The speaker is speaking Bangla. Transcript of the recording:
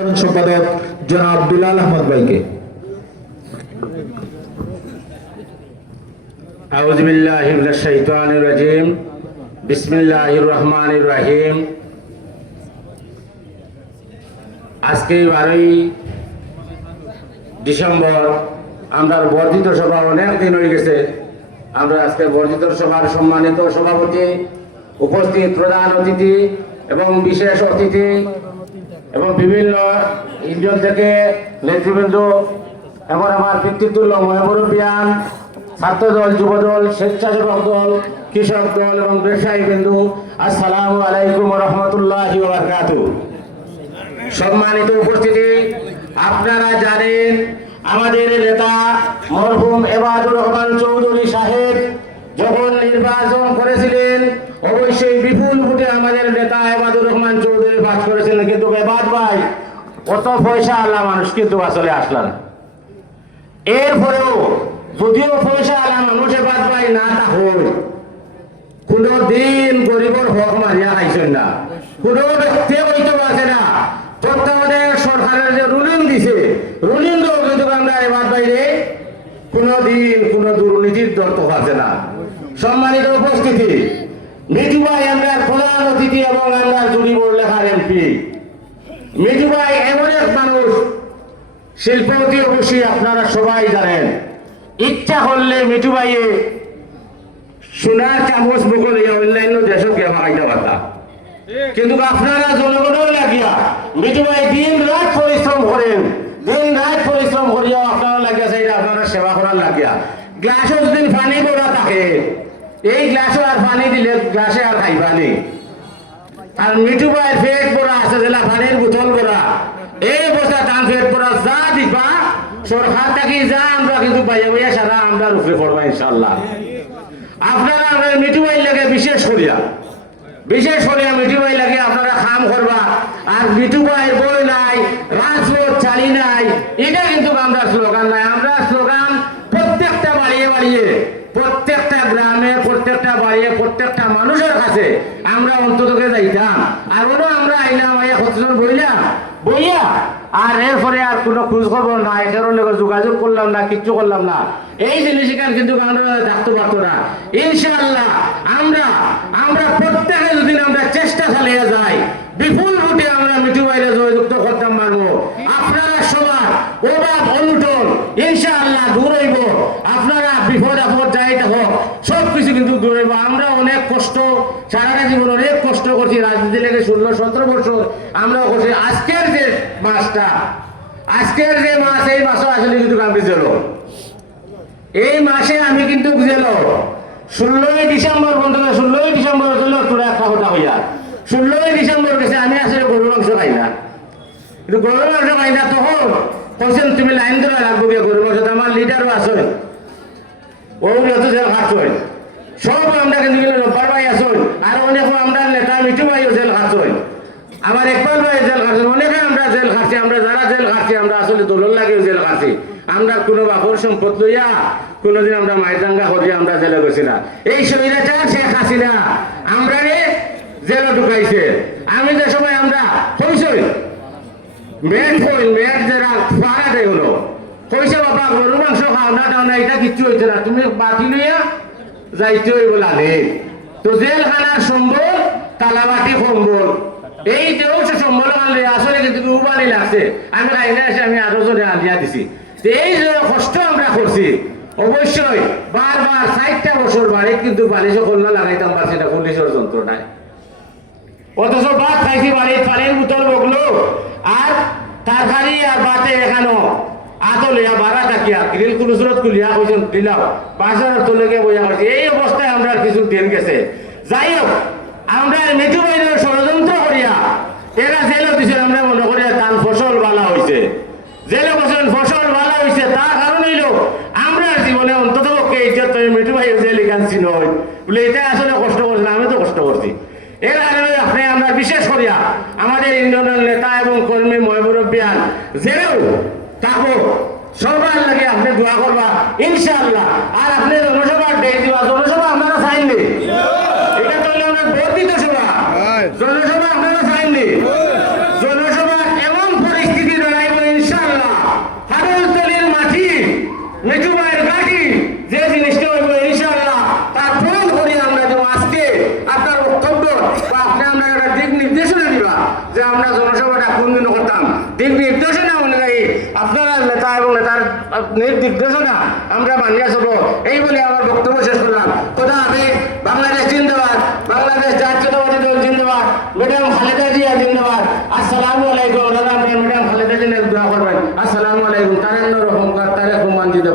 সম্পাদক জনাব বিলাল আহমদ ভাইকে। আউযু বিল্লাহি মিনাশ শাইতানির রাজিম। বিসমিল্লাহির রহমানির রহিম। আজকে 12ই ডিসেম্বর আমরা বর্ধিত সভা অনেক দিন হয়ে গেছে। আমরা আজকে বর্ধিত সভার সম্মানিত সভাপতি, উপস্থিত প্রধান অতিথি এবং বিশেষ অতিথি এবং বিভিন্ন ইউনিয়ন থেকে নেতৃবৃন্দ এবং আমার পিতৃতুল্য মুরব্বিয়ান, ছাত্রদল, যুবদল, স্বেচ্ছাসেবক দল, কৃষক দল এবং ব্যবসায়ী বিন্দু, আসসালামু আলাইকুম ওয়া রাহমাতুল্লাহি ওয়া বারাকাতুহু। সম্মানিত উপস্থিতি, আপনারা জানেন আমাদের নেতা মরহুম এবাদুর রহমান চৌধুরী সাহেব যখন নির্বাচন করেছিলেন অবশ্যই বিপুল ভোটে আমাদের নেতা এবাদুর রহমান চৌধুরী পাস করেছিলেন, কিন্তু এবাদ ভাই কত পয়সা আল্লাহ মানুষ কিন্তু আসলে আসলেন। এরপরেও যদিও পয়সা আল্লাহ মানুষ এবাদ ভাই না থাকুন, কোনো দিন গরিবর হক মারিয়া খাইছেন না, কোনো ব্যক্তি হইতে পারছে না। তত্ত্বাবধায়ক সরকারের যে রুলিং দিছে, রুলিং কিন্তু আমরা এবার বাইরে কোনদিন কোন দুর্নীতির দর্ত আছে না। সম্মানিত উপস্থিতি, মিঠু ভাই আমরা প্রধান অতিথি এবং আমরা জুড়িবর লেখার এমপি। মিঠু ভাই এমন এক মানুষ, শিল্পপতি অবশ্যই আপনারা সবাই জানেন, ইচ্ছা করলে মিঠু ভাইয়ে সোনার চামচ মুখে লইয়া অন্যান্য দেশও গিয়া ভাগাইতে পারতাম, কিন্তু আপনারা জনগণের লাগিয়া মিঠু ভাই দিন রাত পরিশ্রম করেন, দিন রাত পরিশ্রম করিয়া আপনারা লাগিয়া চাইলে আপনারা সেবা করার লাগিয়া গ্লাসে যদি পানি ভরা থাকে, এই গ্লাসে আর পানি দিলে গ্লাসে আর খাইবা নেই। আর মিঠু ভাইয়ের পেট ভরা আছে, যেটা পানির বোতল ভরা, এই অবস্থা তান পেট ভরা যা দিবা সরকার থাকি যা আমরা কিন্তু পাইয়া পাইয়া সারা আমরা রুখে পড়বা ইনশাল্লাহ। আপনারা আমরা মিঠু ভাই লাগে বিশেষ করিয়া মিঠু ভাই লাগে আপনারা কাম করবা। আর মিঠু ভাই বই নাই, রাজপথ চালি নাই, এটা কিন্তু আমরা স্লোগান নাই। আমরা স্লোগান প্রত্যেকটা বাড়িয়ে প্রত্যেকটা গ্রামে, প্রত্যেকটা বাড়িয়ে, প্রত্যেকটা মানুষের কাছে আমরা অন্ততকে যাইতাম। আর ওরা আমরা আইলাম, আইয়া কতজন বইয়া আর এরপরে আর কোনো খোঁজ খবর নাই, কারোর লোক যোগাযোগ করলাম না, কিচ্ছু করলাম না। এই জিনিস কিন্তু আমরা থাকতে পারতো না। ইনশাআল্লাহ আমরা প্রত্যেকে যদি আমরা চেষ্টা চালিয়ে যাই, বিপুল ভোটে আমরা মিঠু ভাইরে জয়যুক্ত করতাম পারবো। আপনারা সবার অভাব অনটন ইনশাআল্লাহ দূর হইব। আপনারা বিপদ আপদ যাইতে হোক সবকিছু কিন্তু দূর হইব। আমরা অনেক কষ্ট, সারাটা জীবন অনেক কষ্ট করছি, রাজনীতি লেগে 16-17 বছর আমরাও করছি। আজকের যে মাস, এই মাসও আসলে কিন্তু আমি জেল, এই মাসে আমি কিন্তু জেল 16ই ডিসেম্বর পর্যন্ত, 16ই ডিসেম্বর হল তোরা একটা কথা হইয়া 16ই ডিসেম্বর গেছে আমি আসলে গরুর মাংস খাই না, কিন্তু গরুর মাংস খাই না তখন বলছেন তুমি লাইন ধরে রাখবো গিয়ে গরুর মাংস। আমার লিডারও আসেন, ওগুলো তো জেল খাচ্ছেন সব, আমরা কিন্তু রব্বার ভাই আসেন, আর অনেক আমরা নেতা মিঠু ভাইও জেল খাচ্ছেন, আমার একবার ভাই জেল খাচ্ছেন, অনেকে আমরা জেল খাচ্ছি। আমরা যারা জেল খাচ্ছি আমরা আসলে দোলন লাগেও জেল খাচ্ছি। আমরা কোনো বাপর সম্পদ লইয়া কোনোদিন আমরা মাইদাঙ্গা করিয়া আমরা জেলে গেছি না। এই স্বৈরাচার শেখ হাসিনা আমরা জেলে ঢুকাইছে। আমি যে সময় আমরা হইছই মেট যারা পাড়া দেয় হলো কইছে বাবা গরু মাংস খাও না, দাও না, এটা কিচ্ছু হইছে না, তুমি বাতি লইয়া যাইতে হইব লাগে। তো জেলখানার সম্বল তালাবাটি কম্বল, এই যে সম্বল আনলে আসলে কিন্তু উবানি লাগছে। আমি আইনে এসে আমি আরো জনে আনিয়া দিছি। এই যে কষ্ট আমরা করছি, অবশ্যই বারবার 60টা বছর বাড়ি কিন্তু বালিশও খুলনা লাগাইতাম পারছি না পুলিশের যন্ত্রণায়। অথচ ভাত খাইছি বাড়ির, পানির বোতল বগলো আর তরকারি আর বাতে এখানো আতো লইয়া বাড়া থাকিয়া গ্রিল কুলুসরত কুলিয়া কইছেন দিলাম বাজারের তো লেগে বইয়া করছি। এই অবস্থায় আমরা কিছু দিন গেছে। যাই হোক, আমরা মিঠু বাইরের ষড়যন্ত্র করিয়া এরা জেলে দিচ্ছেন, আমরা মনে করি তার ফসল ভালো হয়েছে, জেলে বসেন ফসল ভালো হয়েছে। তার কারণ হইল আমরা জীবনে অন্তত ইজ্জত মিঠু ভাই জেল কানছি নয় বলে, এটা আসলে কষ্ট করছি না, আমি তো কষ্ট করছি। এর কারণে আপনি আমরা বিশেষ করিয়া আমাদের ইউনিয়নের নেতা এবং কর্মী মুরব্বিয়ান জেলেও থাকবো, সবার লাগে আপনি দোয়া করবা ইনশাআল্লাহ। আর আপনি জনসভার ডেট দিবা, জনসভা আপনারা চাইলে, এটা তো আমরা বর্ধিত সভা, জনসভা আপনারা চাইলে, জনসভা এমন পরিস্থিতি কথা এবং তার নির্দেশনা আমরা মানিয়া চলব এই বলে আমার বক্তব্য শেষ করলাম। খোদা হাফেজ। বাংলাদেশ জিন্দাবাদ, বাংলাদেশ জাতীয়তাবাদী দল জিন্দাবাদ, ম্যাডাম খালেদা জিয়া জিন্দাবাদ। আসসালামু আলাইকুম। ম্যাডাম খালেদা জিয়া দোয়া করবেন। আসসালামু আলাইকুম। তারেক রহমান জিন্দাবাদ।